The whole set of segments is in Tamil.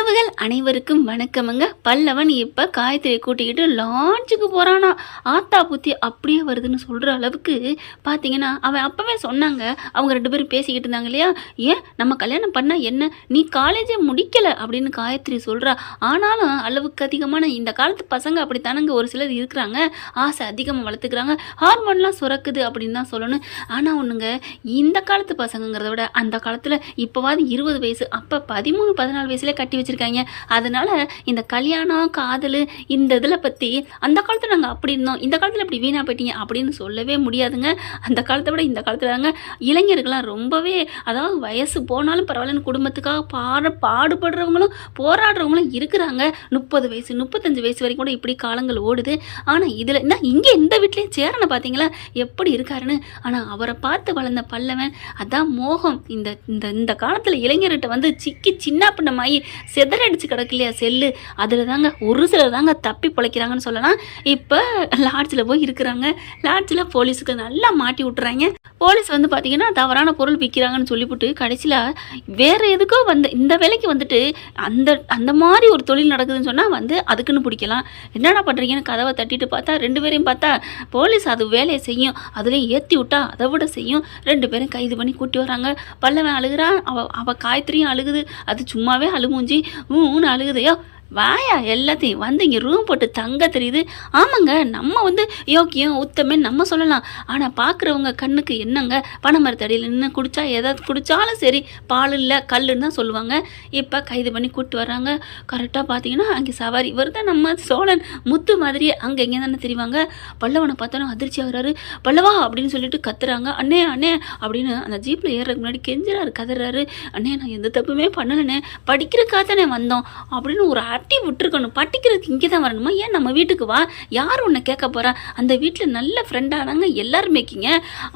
உறவுகள் அனைவருக்கும் வணக்கமுங்க. பல்லவன் இப்ப காயத்ரியை கூட்டிக்கிட்டு லாட்ஜுக்கு போறானா. ஆத்தா புத்தி அப்படியே வருதுன்னு சொல்ற அளவுக்கு பாத்தீங்கன்னா, அவன் அப்பவே சொன்னாங்க. அவங்க 2 பேரும் பேசிக்கிட்டு இருந்தாங்க இல்லையா? ஏன் நம்ம கல்யாணம் பண்ணா என்ன? நீ காலேஜே முடிக்கல அப்படின்னு காயத்ரி சொல்றா. ஆனாலும் அளவுக்கு அதிகமான இந்த காலத்து பசங்க அப்படித்தானங்க ஒரு சிலர் இருக்கிறாங்க. ஆசை அதிகமாக வளர்த்துக்கிறாங்க. ஹார்மோன்லாம் சுரக்குது அப்படின்னு தான் சொல்லணும். ஆனா ஒண்ணுங்க, இந்த காலத்து பசங்கிறத விட அந்த காலத்துல இப்பவாது 20 வயசு, அப்ப 13 14 வயசுல கட்டி வச்சிருக்காங்க. அதனால இந்த கல்யாணம், காதல் இந்த இதில் பற்றி அந்த காலத்தில் நாங்கள் அப்படி இருந்தோம், இந்த காலத்தில் இப்படி வீணாக போயிட்டீங்க அப்படின்னு சொல்லவே முடியாதுங்க. அந்த காலத்தை விட இந்த காலத்தில் தாங்க இளைஞர்கள்லாம் ரொம்பவே, அதாவது வயசு போனாலும் பரவாயில்லன்னு குடும்பத்துக்காக பாடுபடுறவங்களும் போராடுறவங்களும் இருக்கிறாங்க. 30 வயசு 35 வயசு வரைக்கும் கூட இப்படி காலங்கள் ஓடுது. ஆனால் இதில் இங்கே இந்த வீட்லேயே சேரனை பார்த்தீங்களா எப்படி இருக்காருன்னு. ஆனால் அவரை பார்த்து வளர்ந்த பல்லவன் அதான் மோகம். இந்த இந்த காலத்தில் இளைஞர்கிட்ட வந்து சிக்கி சின்ன பின்னமாயி செதறடிச்சு கிடக்கு இல்லையா செல்லு, அதில் தாங்க ஒரு சிலர் தாங்க தப்பி பிழைக்கிறாங்கன்னு சொல்லலாம். இப்போ லாட்ஜில் போய் இருக்கிறாங்க. லாட்ஜில் போலீஸுக்கு நல்லா மாட்டி விட்டுறாங்க. போலீஸ் வந்து பார்த்தீங்கன்னா தவறான பொருள் விற்கிறாங்கன்னு சொல்லிவிட்டு கடைசியில் வேறு எதுக்கோ இந்த வேலைக்கு வந்துட்டு அந்த மாதிரி ஒரு தொழில் நடக்குதுன்னு சொன்னால் வந்து அதுக்குன்னு பிடிக்கலாம். என்னடா பண்ணுறீங்கன்னு கதவை தட்டிட்டு பார்த்தா 2 பேரையும் பார்த்தா போலீஸ் அது வேலையை செய்யும். அதுலேயும் ஏற்றி விட்டா அதை விட செய்யும். 2 பேரும் கைது பண்ணி கூட்டி வராங்க. பல்லவன் அழுகிறான், அவள் காயத்ரியும் அழுகுது. அது சும்மாவே அழுமூஞ்சி ஊன்னு அழுகுதையோ. வாயா எல்லாத்தையும் வந்து இங்கே ரூம் போட்டு தங்க தெரியுது. ஆமாங்க, நம்ம வந்து யோக்கியம் உத்தமன் நம்ம சொல்லலாம். ஆனால் பார்க்குறவங்க கண்ணுக்கு என்னங்க, பனைமரத்தடியில் நின்று குடித்தா எதாவது குடித்தாலும் சரி பால் இல்லை கல்லுன்னு தான் சொல்லுவாங்க. இப்போ கைது பண்ணி கூப்பிட்டு வர்றாங்க. கரெக்டாக பார்த்தீங்கன்னா அங்கே சவாரி இவர் தான் நம்ம சோழன் முத்து மாதிரியே அங்கே எங்கே தானே தெரிவாங்க. பல்லவனை பார்த்தோன்னா அதிர்ச்சி ஆகுறாரு. பல்லவா அப்படின்னு சொல்லிட்டு கத்துறாங்க. அண்ணே அண்ணே அப்படின்னு அந்த ஜீப்பில் ஏறுறதுக்கு முன்னாடி கெஞ்சுறாரு, கதறாரு. அண்ணே நான் எந்த தப்புமே பண்ணலண்ணே, படிக்கிறக்காக தானே வந்தோம் அப்படின்னு ஒரு அட்டி விட்டுருக்கணும். படிக்கிறதுக்கு இங்கே தான் வரணுமா? ஏன் நம்ம வீட்டுக்கு வா, யார் உன்னை கேட்க போகிறா? அந்த வீட்டில் நல்ல ஃப்ரெண்டானாங்க எல்லாருமே இருக்கீங்க.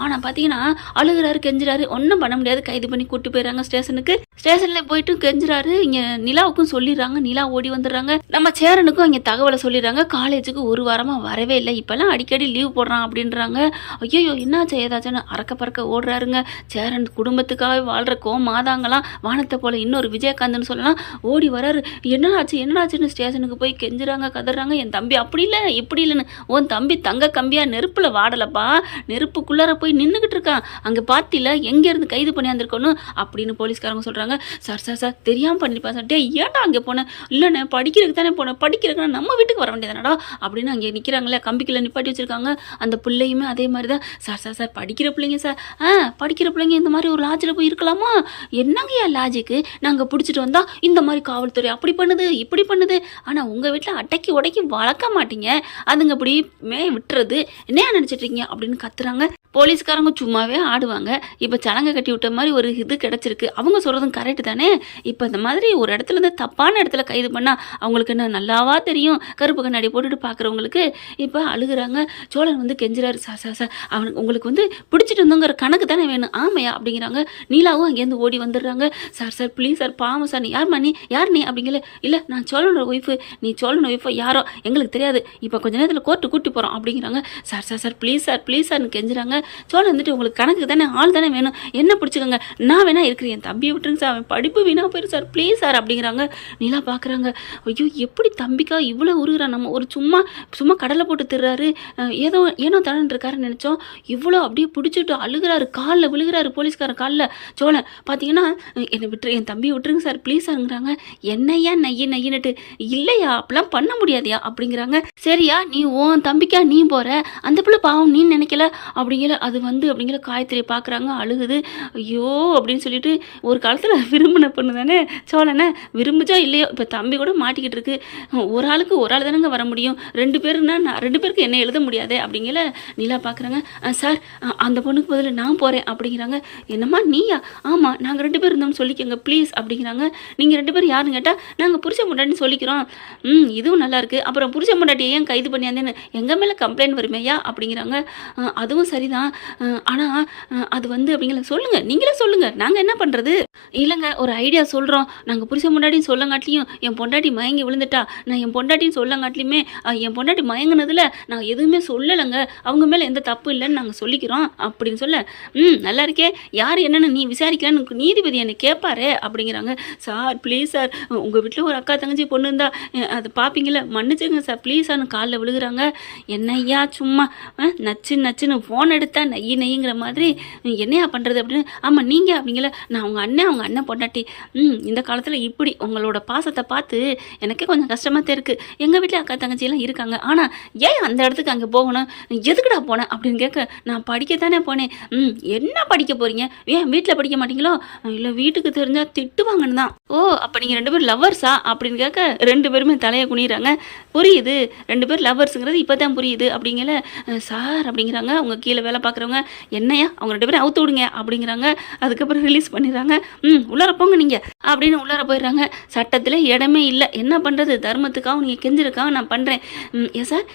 ஆனால் பார்த்தீங்கன்னா அழுகிறாரு, கெஞ்சுறாரு. ஒன்றும் பண்ண முடியாது. கைது பண்ணி கூட்டு போயிடறாங்க ஸ்டேஷனுக்கு. ஸ்டேஷனில் போயிட்டு கெஞ்சுறாரு. இங்கே நிலாவுக்கும் சொல்லிடுறாங்க. நிலா ஓடி வந்துடுறாங்க. நம்ம சேரனுக்கும் இங்கே தகவலை சொல்லிடுறாங்க. காலேஜுக்கு ஒரு வாரமாக வரவே இல்லை, இப்போல்லாம் அடிக்கடி லீவ் போடுறான் அப்படின்றாங்க. ஐயோ என்னாச்சு ஏதாச்சுன்னு அறக்க பறக்க ஓடுறாருங்க. சேரன் குடும்பத்துக்காக வாழ்கிற மாதாங்களாம் வானத்தை போல இன்னொரு விஜயகாந்த்னு சொல்லலாம் ஓடி வராரு. என்னடாச்சுன்னு ஸ்டேஷனுக்கு போய் கெஞ்சுறாங்க, கதறாங்க. என் தம்பி அப்படி இல்லை இப்படி இல்லைன்னு. உன் தம்பி தங்க கம்பியாக நெருப்பில் வாடலப்பா, நெருப்புக்குள்ளார போய் நின்றுக்கிட்டு இருக்கான். அங்கே பார்த்தில எங்கேருந்து கைது பண்ணியாந்துருக்கணும் அப்படின்னு போலீஸ்காரங்க சொல்கிறாங்க. சார் தெரியாமல் பண்ணிப்பா சார். டே ஏன்டா அங்கே போனேன்? இல்லைண்ணே படிக்கிறதுக்கு தானே போனேன். படிக்கிறதுக்குன்னா நம்ம வீட்டுக்கு வர வேண்டியதானடா அப்படின்னு அங்கே நிற்கிறாங்களே, கம்பிக்குள்ளே நிப்பாட்டி வச்சுருக்காங்க. அந்த பிள்ளையுமே அதே மாதிரி தான். சார் படிக்கிற பிள்ளைங்க சார். படிக்கிற பிள்ளைங்க இந்த மாதிரி ஒரு லாட்ஜில் போய் இருக்கலாமா? என்னங்கய்யா லாஜிக்கு? நாங்கள் பிடிச்சிட்டு வந்தால் இந்த மாதிரி காவல்துறை அப்படி பண்ணுது இப்படி பண்ணுது. ஆனால் உங்கள் வீட்டில் அடக்கி உடைக்கி வளர்க்க மாட்டீங்க, அதுங்க இப்படி விட்டுறது என்ன நினச்சிட்டு இருக்கீங்க அப்படின்னு கத்துறாங்க. போலீஸ்காரங்க சும்மாவே ஆடுவாங்க. இப்போ சலங்கை கட்டி விட்ட மாதிரி ஒரு இது கிடச்சிருக்கு. அவங்க சொல்கிறதும் கரெக்டு தானே. இப்போ இந்த மாதிரி ஒரு இடத்துல இருந்து தப்பான இடத்துல கைது பண்ணால் அவங்களுக்கு என்ன நல்லாவா தெரியும்? கருப்பு கண்ணாடி போட்டுட்டு பார்க்குறவங்களுக்கு. இப்போ அழுகுறாங்க. சோழன் வந்து கெஞ்சுறாரு. சார் அவனுக்கு உங்களுக்கு வந்து பிடிச்சிட்டு இருந்தோங்கிற கணக்கு தானே வேணும். ஆமையா அப்படிங்கிறாங்க. நீலாவும் அங்கேருந்து ஓடி வந்துடுறாங்க. சார் ப்ளீஸ் சார், பாவம் சார், நீ யார்மா நீ யார் நீ அப்படிங்கல. இல்லை நான் சோழனோட ஒய்ஃபு, நீ சோழனோட ஒய்ஃபோ யாரோ எங்களுக்கு தெரியாது, இப்போ கொஞ்ச நேரத்தில் கோர்ட்டு கூட்டி போகிறோம் அப்படிங்கிறாங்க. சார் ப்ளீஸ் சார்னு கெஞ்சுறாங்க. சோழன் வந்துட்டு உங்களுக்கு கணக்கு தானே, ஆள் தானே வேணும், என்ன பிடிச்சிக்கோங்க, நான் வேணா இருக்கிறேன், என் தம்பியை விட்டுருங்க சார், அவன் படிப்பு வீணாக போயிரு சார், ப்ளீஸ் சார் அப்படிங்கிறாங்க. நீலா பார்க்குறாங்க. ஐயோ எப்படி தம்பிக்கா இவ்வளோ உருகிறான், நம்ம ஒரு சும்மா கடலை போட்டு திடுறாரு, ஏனோ தரன் இருக்காருன்னு நினச்சோம். இவ்வளோ அப்படியே பிடிச்சிட்டு அழுகிறாரு, காலில் விழுகிறாரு போலீஸ்காரன் காலில். சோழன் பார்த்தீங்கன்னா என்னை விட்டுரு, என் தம்பியை விட்டுருங்க சார் ப்ளீஸ் சாருங்கிறாங்க. என்னையா நையின்னுட்டு. இல்லையா அப்படிலாம் பண்ண முடியாதியா அப்படிங்கிறாங்க. சரியா நீ உன் தம்பிக்கா நீ போகிற, அந்த பிள்ளை பாவம் நீ நினைக்கல அப்படிங்கிற. அது வந்து அப்படிங்கிற காயத்ரியை பார்க்குறாங்க, அழுகுது. ஐயோ அப்படின்னு சொல்லிட்டு ஒரு காலத்தில் விரும்பின பொண்ணு தானே சோழனை, விரும்புச்சா இல்லையோ இப்போ தம்பி கூட மாட்டிக்கிட்டு இருக்கு. ஒரு ஆளுக்கு ஒரு ஆள் தானேங்க வர முடியும், 2 பேருன்னா 2 பேருக்கு என்ன எழுத முடியாதே அப்படிங்கிற. நிலா பார்க்குறாங்க. சார் அந்த பொண்ணுக்கு பதில் நான் போகிறேன் அப்படிங்கிறாங்க. என்னம்மா நீயா? ஆமாம் நாங்கள் 2 பேர் இருந்தோம்னு சொல்லிக்கோங்க ப்ளீஸ் அப்படிங்கிறாங்க. நீங்கள் 2 பேர் யாருன்னு கேட்டால் நாங்கள் புருஷ முண்டாட்டின்னு சொல்லிக்கிறோம். இதுவும் நல்லா இருக்குது. அப்புறம் புருஷ முண்டாட்டியை ஏன் கைது பண்ணியாந்தேன்னு எங்கள் மேலே கம்ப்ளைண்ட் வருமேயா அப்படிங்கிறாங்க. அதுவும் சரிதான், ஆனால் அது வந்து அப்படிங்கிற. சொல்லுங்கள் நீங்களே சொல்லுங்கள், நாங்கள் என்ன பண்ணுறது? இல்லைங்க ஒரு ஐடியா சொல்கிறோம். நாங்கள் புருஷன் பொண்டாட்டின்னு சொல்லங்காட்டியும் என் பொண்டாட்டி மயங்கி விழுந்துட்டா. நான் என் பொண்டாட்டின்னு சொல்லங்காட்டிலுமே என் பொண்டாட்டி மயங்கினதில் நான் எதுவுமே சொல்லலைங்க. அவங்க மேலே எந்த தப்பு இல்லைன்னு நாங்கள் சொல்லிக்கிறோம் அப்படின்னு சொல்ல, நல்லா இருக்கே, யார் என்னென்னு நீ விசாரிக்கலான்னு நீதிபதி என்னை கேட்பாரு அப்படிங்கிறாங்க. சார் ப்ளீஸ் சார், உங்கள் வீட்டில் ஒரு அக்கா தங்கச்சி பொண்ணு இருந்தா அது பார்ப்பீங்கள, மன்னிச்சுங்க சார் ப்ளீஸ் சார்னு காலில் விழுகிறாங்க. என்னையா சும்மா நச்சுன்னு ஃபோன் எடுத்தா நெய்ங்கிற மாதிரி என்னையா பண்ணுறது அப்படின்னு. ஆமாம் நீங்கள் அப்படிங்கள, நான் அவங்க அண்ணன் பொண்டாட்டி. இந்த காலத்தில் இப்படி உங்களோட பாசத்தை பார்த்து எனக்கே கொஞ்சம் கஷ்டமாக தான் இருக்குது. எங்கள் வீட்டில் அக்கா தங்கச்சியெல்லாம் இருக்காங்க, ஆனால் ஏன் அந்த இடத்துக்கு அங்கே போகணும், எதுக்குடா போனேன் அப்படின்னு கேட்க, நான் படிக்கத்தானே போனேன். என்ன படிக்க போகிறீங்க, ஏன் வீட்டில் படிக்க மாட்டீங்களோ, இல்லை வீட்டுக்கு தெரிஞ்சால் திட்டுவாங்கன்னு தான். ஓ அப்போ நீங்கள் 2 பேரும் லவ்வர்ஸா அப்படின்னு கேட்க 2 பேருமே தலையை குனிறாங்க. புரியுது, 2 பேர் லவ்வர்ஸுங்கிறது இப்போ தான் புரியுது அப்படிங்கல சார் அப்படிங்கிறாங்க. அவங்க கீழே வேலை பார்க்குறவங்க, என்னையா அவங்க 2 பேரும் அவுத்து விடுங்க அப்படிங்கிறாங்க. அதுக்கப்புறம் ரிலீஸ் பண்ணிடுறாங்க. உள்ளார போங்க நீங்கள் அப்படின்னு உள்ளார போயிடுறாங்க. சட்டத்தில் இடமே இல்லை, என்ன பண்ணுறது, தர்மத்துக்காக நீங்கள் கெஞ்சிருக்காக நான் பண்ணுறேன். ஏன் சார்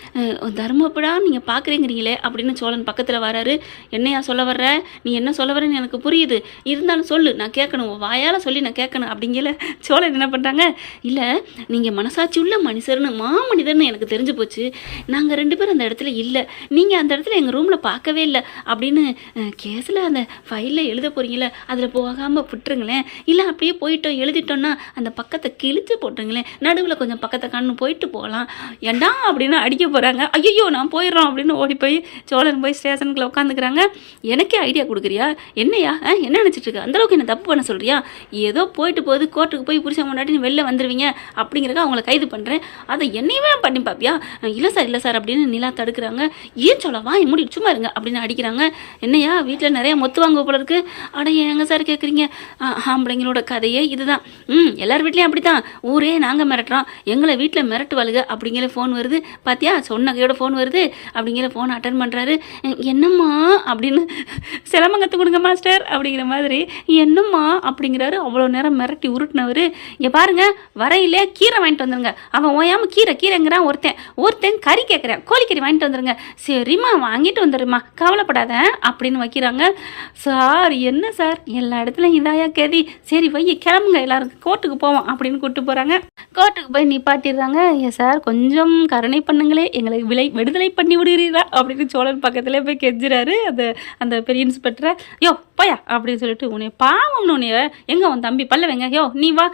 தர்மப்படா நீங்கள் பார்க்குறீங்கிறீங்களே அப்படின்னு சோழன் பக்கத்தில் வராரு. என்னையா சொல்ல வர்ற, நீ என்ன சொல்ல வரேன்னு எனக்கு புரியுது, இருந்தாலும் சொல்லு, நான் கேட்கணும், வாயால் சொல்லி நான் கேட்கணும் அப்படிங்கல சோழன் என்ன பண்ணுறாங்க, இல்லை நீங்கள் மனசாட்சி உள்ள மனுஷர்னு மாமனிதர்னு எனக்கு தெரிஞ்சு போச்சு. நாங்கள் 2 பேரும் அந்த இடத்துல இல்லை, நீங்கள் அந்த இடத்துல எங்கள் ரூமில் பார்க்கவே இல்லை அப்படின்னு கேஸில் அந்த ஃபைலில் எழுத போகிறீங்களே அதில் போகாமல் விட்டுருங்களேன், இல்லை அப்படியே போயிட்டோம் எழுதிட்டோன்னா அந்த பக்கத்தை கிழிச்சு போட்டுருங்களேன், நடுவில் கொஞ்சம் பக்கத்தை கண்ணு போயிட்டு போகலாம், ஏண்டா அப்படின்னு அடிக்க போகிறாங்க. ஐயோ நான் போயிடுறோம் அப்படின்னு ஓடி போய் சோழன் போய் ஸ்டேஷனுக்குள்ள உட்காந்துக்கிறாங்க. எனக்கே ஐடியா கொடுக்குறியா, என்னையா என்ன நினச்சிட்டு இருக்க, அந்தளவுக்கு என்ன தப்பு பண்ண சொல்கிறியா, ஏதோ போயிட்டு போகுது கோர்ட்டுக்கு போய் புருஷன் முன்னாடி வெளில வந்துடுவீங்க அப்படிங்கிறக்க அவங்கள கைது பண்ணுறேன், அதை என்னையுமே பண்ணி பார்ப்பியா, இல்லை சார் அப்படின்னு நிலா தடுக்கிறாங்க. ஏன் சொல்ல வாய் மூடி சும்மா இருங்க அப்படின்னு அடிக்கிறாங்க. என்னையா வீட்டில் நிறைய மொத்து வாங்க போல இருக்கு, அட ஏங்க சார் கேட்குறீங்க, ஆம்பளைங்களோட கதையே இதுதான், எல்லார் வீட்லேயும் அப்படி தான், ஊரே நாங்கள் மிரட்டுறோம், எங்களை வீட்டில் மிரட்டுவாளுங்க அப்படிங்கிற ஃபோன் வருது, பார்த்தியா சொன்ன கையோட ஃபோன் வருது அப்படிங்கிற ஃபோன் அட்டன் பண்ணுறாரு. என்னம்மா அப்படின்னு, சிலம்பங்கத்து கொடுங்க மாஸ்டர் அப்படிங்கிற மாதிரி என்னம்மா அப்படிங்கிறாரு. அவ்வளோ நேரம் மிரட்டி உருட்டினவர், இங்கே பாருங்க வரையிலே கீரை வாங்கிட்டு வந்துருங்க, அவன் ஓயாமல் கீரைங்கிறான், ஒருத்தன் கறி கேட்குறேன், கோழிக்கறி வாங்கிட்டு வந்துருங்க, சரிம்மா வாங்கிட்டு வந்துடுமா கவலைப்படாத அப்படின்னு வைக்கிறாங்க. சார் என்ன சார் எல்லா இடத்துலையும் இதாயா கேதி, சரி வைய கிளம்புங்க எல்லாரும் கோர்ட்டுக்கு போவோம் அப்படின்னு கூப்பிட்டு போகிறாங்க. கோர்ட்டுக்கு போய் நிப்பாட்டிடுறாங்க. ஏன் சார் கொஞ்சம் கருணை பண்ணுங்களே, எங்களை விடுதலை பண்ணி விடுகிறீரா அப்படின்னு சோழன் பக்கத்துலேயே போய் கெஞ்சுறாரு அந்த பெரிய இன்ஸ்பெக்டரை. யோ போயா அப்படின்னு சொல்லிட்டு, உன்னை பாவம்னு உன்னைய எங்கே உன் தம்பி பல்லவங்க, யோ நீ வா,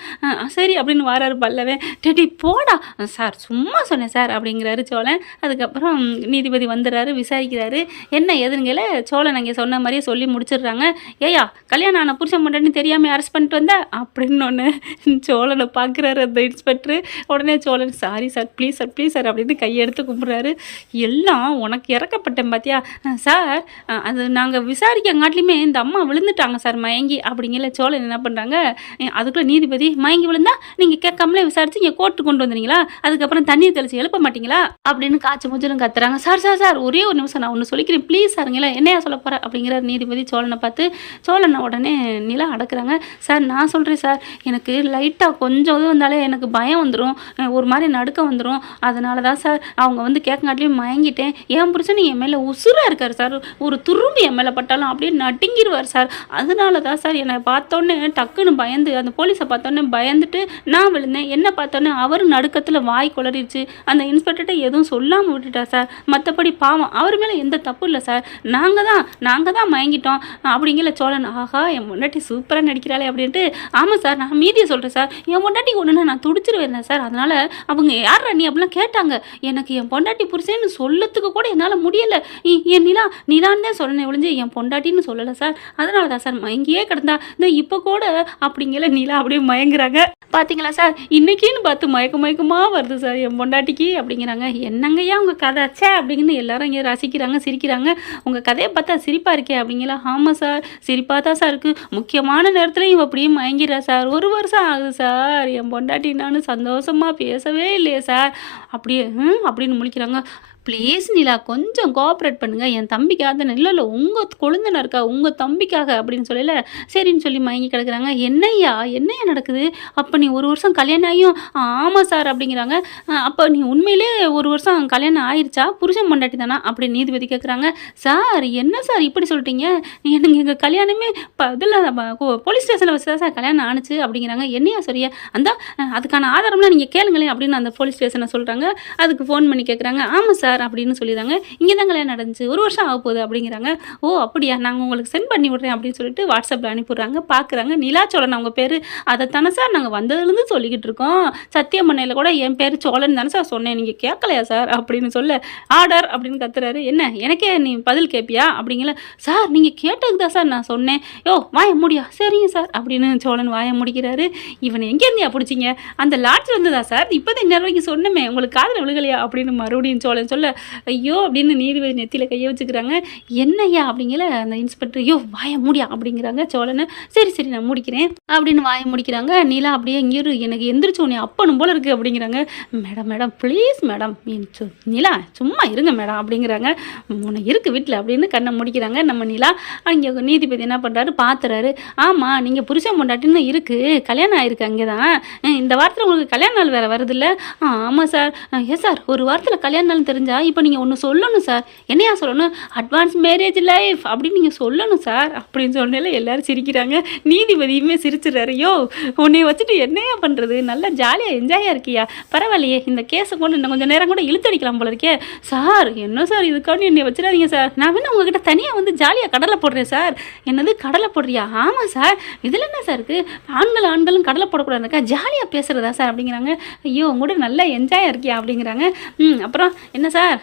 சரி அப்படின்னு வாராரு பல்லவன். டேடி போடா சார் சும்மா சொன்னேன் சார் அப்படிங்கிறாரு சோழன். அதுக்கப்புறம் நீதிபதி வந்துடுறாரு, விசாரிக்கிறாரு என்ன எதுங்கல. சோழன் அங்கே சொன்ன மாதிரியே சொல்லி முடிச்சிடுறாங்க. ஏயா கல்யாணம் ஆன புருஷன் முன்னாடி தெரியாமல் அரெஸ்ட் பண்ணிட்டு வந்தா அப்படின்னு ஒன்று சோழனை பார்க்குறாரு அந்த இன்ஸ்பெக்டர். உடனே Cholan sorry sir please sir அப்படின்னு கையெடுத்து கும்பிட்றாரு. எல்லாம் உனக்கு இறக்கப்பட்டேன் பார்த்தியா சார், அது நாங்கள் விசாரிக்கங்காட்டிலுமே இந்த அம்மா விழுந்துட்டாங்க சார் மயங்கி அப்படிங்கிற. சோழன் என்ன பண்ணுறாங்க, அதுக்குள்ளே நீதிபதி மயங்கி விழுந்தா நீங்கள் கேட்காமலே விசாரிச்சு இங்கே கோர்ட்டு கொண்டு வந்துறீங்களா, அதுக்கப்புறம் தண்ணீர் தெளிச்சு எழுப்ப மாட்டீங்களா அப்படின்னு காய்ச்சி மூச்சுன்னு கத்துறாங்க. சார் ஒரே ஒரு நிமிஷம் நான் ஒன்று சொல்லிக்கிறேன் ப்ளீஸ் சாருங்களா, என்னையா சொல்ல போகிறேன் அப்படிங்கிற நீதிபதி சோழனை பார்த்து. சோழனை உடனே நிலா அடக்குறாங்க. சார் நான் சொல்கிறேன் சார், எனக்கு லைட்டாக கொஞ்சம் இது வந்தாலே எனக்கு பயம் வந்துடும், ஒரு மாதிரி நடுக்க வந்துடும், அதனால தான் சார் அவங்க வந்து கேட்கங்காட்டிலையும் மயங்கிட்டேன். என் புருஷன் என் மேலே உசுராக இருக்கார் சார், ஒரு துரும்பு என் மேலே பட்டாலும் அப்படியே நடுங்கிடுவார் சார், அதனால தான் சார் என்னை பார்த்தோன்னே டக்குன்னு பயந்து அந்த போலீஸை பார்த்தோன்னே பயந்துட்டு நான் விழுந்தேன், என்ன பார்த்தோன்னே அவர் நடுக்கத்தில் வாய் குளறிடுச்சு, அந்த இன்ஸ்பெக்டர்கிட்ட எதுவும் சொல்லாமல் விட்டுட்டா சார், மற்றபடி பாவம் அவர் மேலே எந்த தப்பு இல்லை சார், நாங்கள் தான் மயங்கிட்டோம் அப்படிங்கிற. சோழன் ஆஹா என் முன்னாடி சூப்பராக நடிக்கிறாளே அப்படின்ட்டு. ஆமாம் சார் நான் மீதியை சொல்கிறேன் சார், என் பொண்டாட்டி ஒன்றுனா நான் துடிச்சிருவேன் சார், அதனால் அவங்க யார் நீ அப்படிலாம் கேட்டாங்க, எனக்கு என் பொண்டாட்டி புருஷன்னு சொல்லத்துக்கு கூட என்னால் முடியலை, என் நிலான்னு தான் சொல்லணும் ஒழிஞ்சு என் பொண்டாட்டின்னு சொல்லலை சார், அதனால தான் சார் மயங்கியே கிடந்தா இந்த இப்போ கூட அப்படிங்கிற. நிலா அப்படியே மயங்குறாங்க. பார்த்தீங்களா சார் இன்னைக்குன்னு பார்த்து மயக்கமாக வருது சார் என் பொண்டாட்டிக்கு அப்படிங்கிறாங்க. என்னங்கய்யா உங்கள் கதை ஆச்சே அப்படிங்கன்னு எல்லாரும் இங்கே ரசிக்கிறாங்க சிரிக்கிறாங்க. உங்கள் கதையை பார்த்தா சிரிப்பாக இருக்கே அப்படிங்களா. ஆமாம் சார் சிரிப்பாக தான் சார் இருக்குது, முக்கியமான நேரத்தில் இவன் அப்படியே மயங்கிறா சார், 1 வருஷம் ஆகுது சார் என் பொண்டாட்டி நான் சந்தோஷமாக பேசவே இல்லையே சார் அப்படியே அப்படின்னு முழிக்கிறாங்க. ப்ளீஸ் நிலா கொஞ்சம் கோஆப்ரேட் பண்ணுங்க. என் தம்பிக்காக தானே. இல்ல, இல்ல உங்க கொழுந்தனாருக்கா, உங்க தம்பிக்காக அப்படின்னு சொல்லல, சரின்னு சொல்லி மயங்கி கிடக்குறாங்க. என்னய்யா என்னய்யா நடக்குது? அப்ப நீ 1 வருஷம் கல்யாணம் ஆகியும் ஆமா சார் அப்படிங்கிறாங்க. அப்ப நீ உண்மையிலே 1 வருஷம் கல்யாணம் ஆயிருச்சா? புருஷன் பொண்டாட்டி தானா? அப்படின்னு நீதிபதி கேட்குறாங்க. சார் என்ன சார் இப்படி சொல்லிட்டீங்க? எனக்கு எங்க கல்யாணமே இதில போலீஸ் ஸ்டேஷன்ல வச்சு தான் சார் கல்யாணம் ஆணுச்சு அப்படிங்கிறாங்க. என்னய்யா சொல்றிய? அந்த அதுக்கான ஆதாரம்லாம் நீங்க கேளுங்களேன் அப்படின்னு அந்த போலீஸ் ஸ்டேஷன்ல சொல்றாங்க. அதுக்கு ஃபோன் பண்ணி கேட்குறாங்க. ஆமா சார் அப்படின்னு சொல்லிடுறாங்க. இங்கே தான் கல்யாணம் நடந்துச்சு 1 வருஷம் ஆக போகுது அப்படிங்கிறாங்க. ஓ அப்படியா, நாங்கள் உங்களுக்கு சென்ட் பண்ணி விட்றேன் அப்படின்னு சொல்லிட்டு வாட்ஸ்அப்பில் அனுப்பிடுறாங்க. பார்க்குறாங்க நிலா சோழன் அவங்க பேர். அதை தானே சார் நாங்கள் வந்ததுலேருந்து சொல்லிக்கிட்டு இருக்கோம். சத்தியமண்ணையில் கூட என் பேர் சோழன் தானே சார் சொன்னேன், நீங்கள் கேட்கலையா சார் அப்படின்னு சொல்ல ஆர்டர் அப்படின்னு கத்துறாரு. என்ன எனக்கே நீ பதில் கேட்பியா அப்படிங்கல. சார் நீங்கள் கேட்டதுக்கு தான் சார் நான் சொன்னேன். யோ வாய முடியா, சரிங்க சார் அப்படின்னு சோழன் வாய முடிக்கிறாரு. இவனை எங்கேருந்தியா பிடிச்சிங்க? அந்த லாட்ஜ் வந்ததா சார்? இப்போ தான் இன்னொரு வரைக்கும் சொன்னமே, உங்களுக்கு காதில் விழுகலையா அப்படின்னு மறுபடியும் சோழன் சொல்ல ஐயோ அப்படின்னு நீதிபதி நெத்தியில் கையை வச்சுக்கிறாங்க. என்னய்யா அப்படிங்கிற அந்த இன்ஸ்பெக்டர் ஐயோ வாய முடியா அப்படிங்கிறாங்க சோழனை. சரி சரி நான் முடிக்கிறேன் அப்படின்னு வாய முடிக்கிறாங்க. நிலா அப்படியே இங்கிரு எனக்கு எந்திரிச்சு உன்னை அப்பனும் போல இருக்குது அப்படிங்கிறாங்க. மேடம் மேடம் ப்ளீஸ் மேடம் நிலா சும்மா இருங்க மேடம் அப்படிங்கிறாங்க. உன்னை இருக்கு வீட்டில் அப்படின்னு கண்ணை முடிக்கிறாங்க. நம்ம நிலா அங்கே நீதிபதி என்ன பண்ணுறாரு பார்த்துறாரு. ஆமாம் நீங்கள் புருஷன் பொண்டாட்டின்னு இருக்குது, கல்யாணம் ஆயிருக்கு அங்கே தான், இந்த வாரத்தில் உங்களுக்கு கல்யாண நாள் வேறு வருதில்ல? ஆமாம் சார். ஏன் சார் ஒரு வாரத்தில் கல்யாண நாள் தெரிஞ்சா இப்போ நீங்கள் ஒன்று சொல்லணும் சார். என்னையா சொல்லணும்? அட்வான்ஸ் மேரேஜ் லைஃப் அப்படின்னு நீங்கள் சொல்லணும் சார் அப்படின்னு சொன்னால எல்லாரும் சிரிக்கிறாங்க. நீதிபதியுமே சிரிச்சிடறாரு. யோ உன்னை வச்சுட்டு என்னையா பண்ணுறது, நல்லா ஜாலியாக என்ஜாயாக இருக்கியா, பரவாயில்லையே இந்த கேஸை கொண்டு இன்னும் கொஞ்சம் நேரம் கூட இழுத்தடிக்கலாம் போல இருக்கே. சார் என்ன சார் இதுக்காண்டி என்னை வச்சிடாதீங்க சார், நான் வேணா உங்ககிட்ட தனியாக வந்து ஜாலியாக கடலை போடுறேன் சார். என்னது கடலை போடுறியா? ஆமாம் சார். இதில் என்ன சார் இருக்குது, ஆண்களும் கடலை போடக்கூடாதுக்கா, ஜாலியாக பேசுகிறதா சார் அப்படிங்கிறாங்க. ஐயோ உங்க கூட நல்லா என்ஜாயாக இருக்கியா அப்படிங்கிறாங்க. அப்புறம் என்ன சார்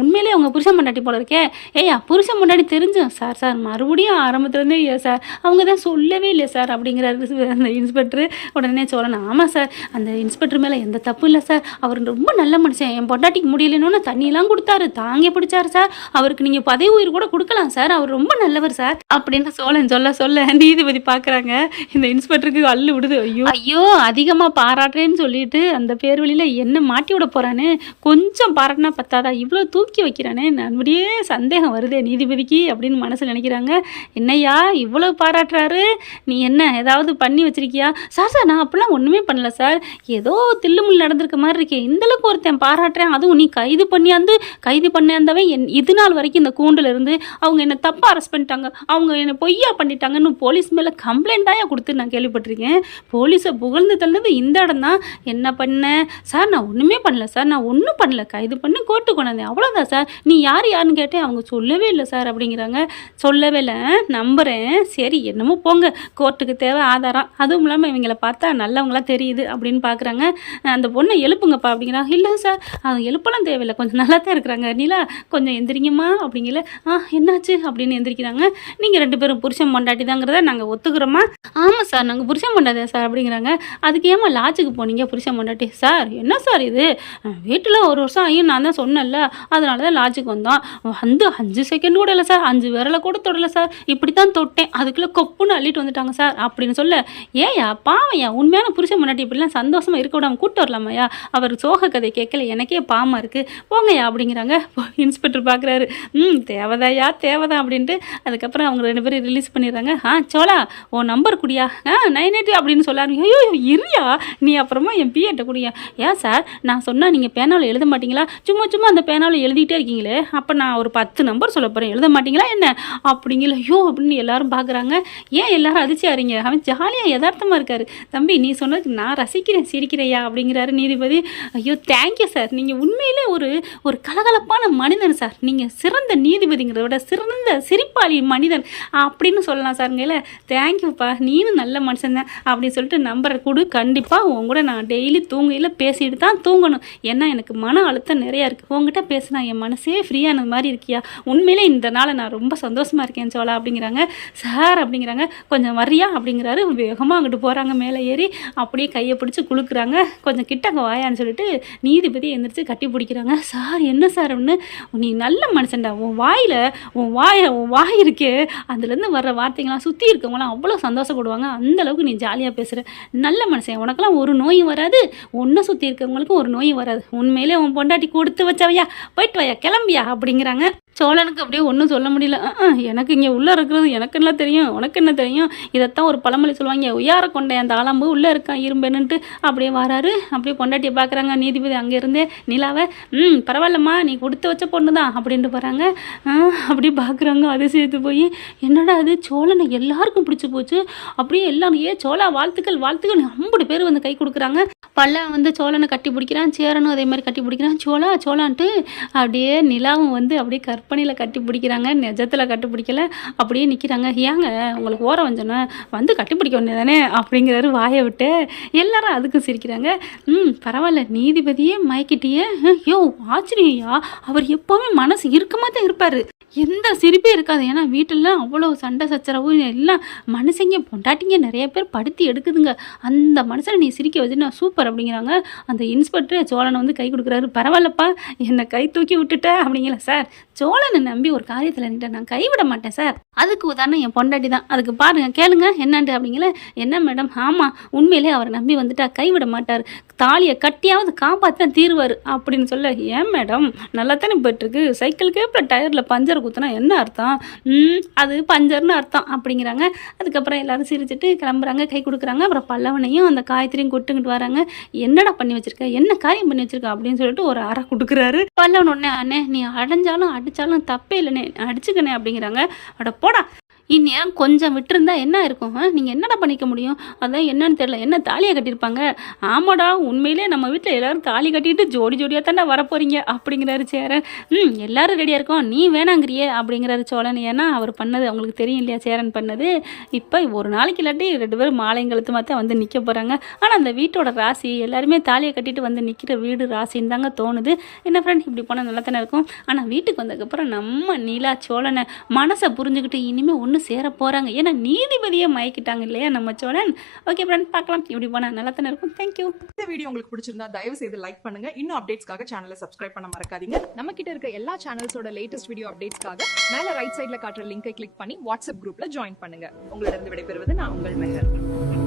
உண்மையிலே உங்கள் புருஷன் பொண்டாட்டி போல இருக்கே. ஏய்யா புருஷன் பொண்டாட்டி தெரிஞ்சும் சார் சார் மறுபடியும் ஆரம்பத்துலேருந்தே இல்லையா சார், அவங்க தான் சொல்லவே இல்லையா சார் அப்படிங்கிறாரு அந்த இன்ஸ்பெக்டர். உடனே சொல்லணும் ஆமாம் சார் அந்த இன்ஸ்பெக்டர் மேலே எந்த தப்பும் இல்லை சார், அவர் ரொம்ப நல்ல மனுஷன், என் பொண்டாட்டிக்கு முடியலன்னு தண்ணியெல்லாம் கொடுத்தாரு, தாங்கி பிடிச்சாரு சார், அவருக்கு நீங்கள் பதவி உயிர் கூட கொடுக்கலாம் சார், அவர் ரொம்ப நல்லவர் சார் அப்படின்னு சோழன் சொல்ல நீதிபதி பார்க்குறாங்க. இந்த இன்ஸ்பெக்டருக்கு அள்ளு விடுது. ஐயோ அதிகமாக பாராட்டுறேன்னு சொல்லிட்டு அந்த பேர் வழியில் என்ன மாட்டி விட போகிறான்னு கொஞ்சம் பாராட்டினா பத்தாதா, இவ்வளோ தூக்கி வைக்கிறானே, அப்படியே சந்தேகம் வருதே நீதிபதிக்கு அப்படின்னு மனசில் நினைக்கிறாங்க. என்னையா இவ்வளோ பாராட்டுறாரு, நீ என்ன ஏதாவது பண்ணி வச்சிருக்கியா? சார் சார் நான் அப்படிலாம் ஒன்றுமே பண்ணல சார், ஏதோ தில்லுமுள் நடந்திருக்க மாதிரி இருக்கே, இந்தளவுக்கு ஒருத்தன் பாராட்டுறேன், அதுவும் நீ கைது பண்ணியாந்தவன் இது நாள் வரைக்கும் இந்த கூண்டில் இருந்து அவங்க என்னை தப்பாக அரெஸ்ட் பண்ணிட்டாங்க, அவங்க என்னை பொய்யா பண்ணிட்டாங்கன்னு போலீஸ் மேலே கம்ப்ளைண்ட் தான் கொடுத்து நான் கேள்விப்பட்டிருக்கேன். போலீஸை புகழ்ந்து தள்ளது இந்த இடம் தான். என்ன பண்ணேன் சார்? நான் ஒன்றுமே பண்ணல சார், நான் ஒன்றும் பண்ணல, கைது பண்ணி கோர்ட்டு கொண்டாந்தேன் அவ்வளோதான் சார். நீ யாருன்னு கேட்டேன், அவங்க சொல்லவே இல்லை சார் அப்படிங்கிறாங்க. சொல்லவே இல்லை, நம்புகிறேன், சரி என்னமோ போங்க, கோர்ட்டுக்கு தேவை ஆதாரம், அதுவும் இல்லாமல் இவங்களை பார்த்தா நல்லவங்களாம் தெரியுது அப்படின்னு பார்க்குறாங்க. அந்த பொண்ணை எழுப்புங்கப்பா அப்படிங்கிறாங்க. இல்லை சார் அது எழுப்பலாம் தேவையில்லை, கொஞ்சம் நல்லா தான் இருக்கிறாங்க, நிலா கொஞ்சம் எந்திரிங்கம்மா அப்படிங்கல. என்னாச்சு அப்படின்னு எந்திரிக்கிறாங்க. நீங்கள் 2 பேரும் புருஷன் பொண்டாட்டி தாங்கிறத நாங்கள் ஒத்துக்கிறோமா? ஆமாம் சார் நாங்கள் புருஷன் பொண்டாட்டியா சார் அப்படிங்கிறாங்க. அதுக்கு ஏமா லாட்ஜுக்கு போனீங்க புருஷன் பொண்டாட்டி? சார் என்ன சார் இது, வீட்டில் 1 வருஷம் ஆகியும் நான் தான் சொன்னேன்ல, அதனால தான் லாட்ஜுக்கு வந்தோம், வந்து 5 செகண்ட் கூட இல்லை சார், 5 விரலை கூட தொடலை சார், இப்படி தான் தொட்டேன், அதுக்குள்ளே கொப்புன்னு அள்ளிட்டு வந்துட்டாங்க சார் அப்படின்னு சொல்ல. ஏயா பாவையா, உண்மையான புருஷன் முன்னாடி இப்படிலாம் சந்தோஷமாக இருக்க விடாமல் கூப்பிட்டு வரலாமையா, அவர் சோக கதை கேட்கல, எனக்கே பாவமாக இருக்குது, போங்கய்யா அப்படிங்கிறாங்க. இன்ஸ்பெக்டர் பார்க்குறாரு. தேவைதாயா தேவைதான் அப்படின்ட்டு அதுக்கப்புறம் அவங்க 2 பேரும் ரிலீஸ் பண்ணிடுறாங்க. சோலா உன் நம்பர் குடியா, 98 அப்படின்னு சொல்லாரு. ஐயோ இருயா நீ அப்புறமா என் பிஏட்ட குடியா. ஏன் சார் நான் சொன்னால் நீங்கள் பேனாவில் எழுத மாட்டீங்களா, சும்மா அந்த பேனாவில் எழுதிட்டே இருக்கீங்களே, அப்போ நான் ஒரு 10 நம்பர் சொல்ல போகிறேன், எழுத மாட்டீங்களா என்ன அப்படிங்களா? ஐயோ அப்படின்னு எல்லாரும் பார்க்குறாங்க. ஏன் எல்லாரும் அதிர்ச்சி ஆறீங்க, அவன் ஜாலியாக யதார்த்தமாக இருக்காரு. தம்பி நீ சொன்னதுக்கு நான் ரசிக்கிறேன் சிரிக்கிறையா அப்படிங்கிறாரு நீதிபதி. ஐயோ தேங்க்யூ சார், நீங்கள் உண்மையிலே ஒரு கலகலப்பான மனிதன் சார், நீங்கள் சிறந்த நீதிபதிங்கிறத விட சிறந்த சிரிப்பாளி மனிதன் அப்படின்னு சொல்லலாம் சாருங்களே. தேங்க்யூப்பா நீனும் நல்ல மனுஷன் தான் அப்படின்னு சொல்லிட்டு நம்பரை கொடு, கண்டிப்பாக உங்க கூட நான் டெய்லி தூங்கையில் பேசிட்டு தான் தூங்கணும், ஏன்னா எனக்கு மன அழுத்தம் நிறையா இருக்குது, உங்ககிட்ட பேசினா என் மனசே ஃப்ரீயானது மாதிரி இருக்கியா, உண்மையிலே இந்த நாளை நான் ரொம்ப சந்தோஷமாக இருக்கேன் சோலா அப்படிங்கிறாங்க. சார் அப்படிங்கிறாங்க. கொஞ்சம் வரியா அப்படிங்கிறாரு. வேகமாக அங்கிட்டு போகிறாங்க, மேலே ஏறி அப்படியே கையை பிடிச்சி குலுக்குறாங்க. கொஞ்சம் கிட்டங்க வாயான்னு சொல்லிட்டு நீதிபதி எந்திரிச்சு கட்டி பிடிக்கிறாங்க. சார் என்ன சார் அப்படின்னு, நீ நல்ல மனுஷன்டா, உன் வாய் இருக்கே அதுலேருந்து வர்ற வார்த்தைங்களாம் சுற்றி இருக்கவங்களாம் அவ்வளோ சந்தோஷப்படுவாங்க, அந்தளவுக்கு நீ ஜாலியாக பேசுகிற நல்ல மனுஷன், உனக்கெல்லாம் ஒரு நோயும் வராது, ஒன்றை சுற்றி இருக்கவங்களுக்கும் ஒரு நோயும் வராது, உண்மையிலே உன் பொண்டாட்டி கொடுத்து வச்ச வச்சவையா, போயிட்டு வாயா, கிளம்பியா அப்படிங்கிறாங்க. சோழனுக்கு அப்படியே ஒன்றும் சொல்ல முடியல. எனக்கு இங்கே உள்ளே இருக்கிறது எனக்கு என்ன தெரியும், உனக்கு என்ன தெரியும், இதைத்தான் ஒரு பழமொழி சொல்லுவாங்க, உயார கொண்டேன் அந்த ஆலம்பு உள்ளே இருக்கான் இரும்பென்னுட்டு. அப்படியே வராரு. அப்படியே பொண்டாட்டியை பார்க்குறாங்க நீதிபதி அங்கேருந்தே நிலாவை. பரவாயில்லம்மா, நீ கொடுத்து வச்ச பொண்ணு தான் அப்படின்ட்டு போகிறாங்க. அப்படியே பார்க்குறாங்க அதிசயத்து போய். என்னடா அது, சோழனை எல்லாருக்கும் பிடிச்சி போச்சு. அப்படியே எல்லாரும் சோழா வாழ்த்துக்கள் வாழ்த்துக்கள் 50 பேர் வந்து கை கொடுக்குறாங்க. பல்லவன் வந்து சோழனை கட்டி பிடிக்கிறான், சேரனும் அதே மாதிரி கட்டி பிடிக்கிறான். சோழா சோழான்ட்டு அப்படியே நிலாவும் வந்து அப்படியே கற்பனையில் கட்டி பிடிக்கிறாங்க, நிஜத்தில் கட்டி பிடிக்கல. அப்படியே நிற்கிறாங்க. ஏங்க உங்களுக்கு ஓரம் வந்தோன்னே வந்து கட்டி பிடிக்க வேண்டிய தானே அப்படிங்கிறாரு வாயை விட்டு. எல்லாரும் அதுக்கு சிரிக்கிறாங்க. பரவாயில்ல, நீதிபதியே மயக்கிட்டியே. யோ ஆச்சரியா, அவர் எப்போவுமே மனசு இறுக்கமாக தான் இருப்பார், எந்த சிரிப்பே இருக்காது. ஏன்னா வீட்டிலலாம் அவ்வளோ சண்டை சச்சரவு எல்லாம், மனுஷங்க பொண்டாட்டிங்க நிறைய பேர் படுத்தி எடுக்குதுங்க. அந்த மனுஷனை நீ சிரிக்க வச்சு நான் சூப்பர் அப்படிங்கிறாங்க. அந்த இன்ஸ்பெக்டர் சோழனை வந்து கை கொடுக்குறாரு. பரவாயில்லப்பா, என்னை கை தூக்கி விட்டுட்ட அப்படிங்கிற. சார், சோழனை நம்பி ஒரு காரியத்தில் நின்று நான் கைவிட மாட்டேன் சார். அதுக்கு உதாரணம் என் பொண்டாட்டி தான். அதுக்கு பாருங்க, கேளுங்க என்னன்ட்டு அப்படிங்கிற. என்ன மேடம், ஆமாம், உண்மையிலே அவரை நம்பி வந்துட்டா கைவிட மாட்டார், தாலியை கட்டியாவது காப்பாற்ற தீர்வார் அப்படின்னு சொல்ல. ஏன் மேடம், நல்லா தானே போயிட்டுருக்கு, சைக்கிளுக்கே இப்போ டயரில் பஞ்சர் குத்துனா என்ன அர்த்தம்? அது பஞ்சர்னு அர்த்தம் அப்படிங்கிறாங்க. அதுக்கப்புறம் எல்லாரும் சிரிச்சுட்டு கிளம்புறாங்க, கை கொடுக்குறாங்க. அப்புறம் பல்லவனையும் அந்த காயத்ரியும் கொட்டுங்கிட்டு வராங்க. என்னடா பண்ணி வச்சிருக்க, என்ன காரியம் பண்ணி வச்சிருக்க அப்படின்னு சொல்லிட்டு ஒரு அறை கொடுக்குறாரு. பல்லவன் உடனே, அண்ணே நீ அடைஞ்சாலும் அடித்தாலும் தப்பே இல்லைண்ணே, அடிச்சுக்கண்ணே அப்படிங்கிறாங்க. அட போடா, இந்நேரம் கொஞ்சம் விட்டுருந்தா என்ன இருக்கும், நீங்கள் என்னடா பண்ணிக்க முடியும், அதான் என்னன்னு தெரியல, என்ன தாலியை கட்டியிருப்பாங்க. ஆமாடா, உண்மையிலே நம்ம வீட்டில் எல்லோரும் தாலி கட்டிட்டு ஜோடி ஜோடியாக தானே வரப்போறீங்க அப்படிங்கிறாரு சேரன். எல்லாரும் ரெடியாக இருக்கோம், நீ வேணாங்கிறியே அப்படிங்கிறாரு சோழன். ஏன்னா அவர் பண்ணது அவங்களுக்கு தெரியும் இல்லையா, சேரன் பண்ணது. இப்போ ஒரு நாளைக்கு இல்லாட்டி 2 பேரும் மாலைங்கழுத்து மாத்தான் வந்து நிற்க போகிறாங்க. ஆனால் அந்த வீட்டோட ராசி எல்லாருமே தாலியை கட்டிட்டு வந்து நிற்கிற வீடு ராசின்னு தாங்க தோணுது. என்ன ஃப்ரெண்ட், இப்படி போனால் நல்லா தானே இருக்கும். ஆனால் வீட்டுக்கு வந்ததுக்கப்புறம் நம்ம நீலா சோழனை மனசை புரிஞ்சுக்கிட்டு இனிமேல் ஒன்று சேர போகிறாங்க. ஏன்னா நீதிபதியை மயக்கிட்டாங்க இல்லையா நம்ம சோழன். ஓகே ஃப்ரெண்ட், பார்க்கலாம், இப்படி போனால் நல்லா தானே இருக்கும். தேங்க்யூ. இந்த வீடியோ உங்களுக்கு பிடிச்சிருந்தா தயவு செய்து லைக் பண்ணுங்க. இன்னும் அப்டேட்ஸ்க்காக சேனலை சப்ஸ்கிரைப் பண்ண மறக்காதீங்க. நம்ம கிட்ட இருக்க எல்லா சேனல்ஸோட லேட்டஸ்ட் வீடியோ அப்டேட்ஸ்க்காக மேல ரைட் சைட்ல காட்டுற லிங்கை கிளிக் பண்ணி வாட்ஸ்அப் குரூப்ல ஜாயின் பண்ணுங்க. உங்களிடம் விடைபெறுவது நான் உங்கள் மெஹர்.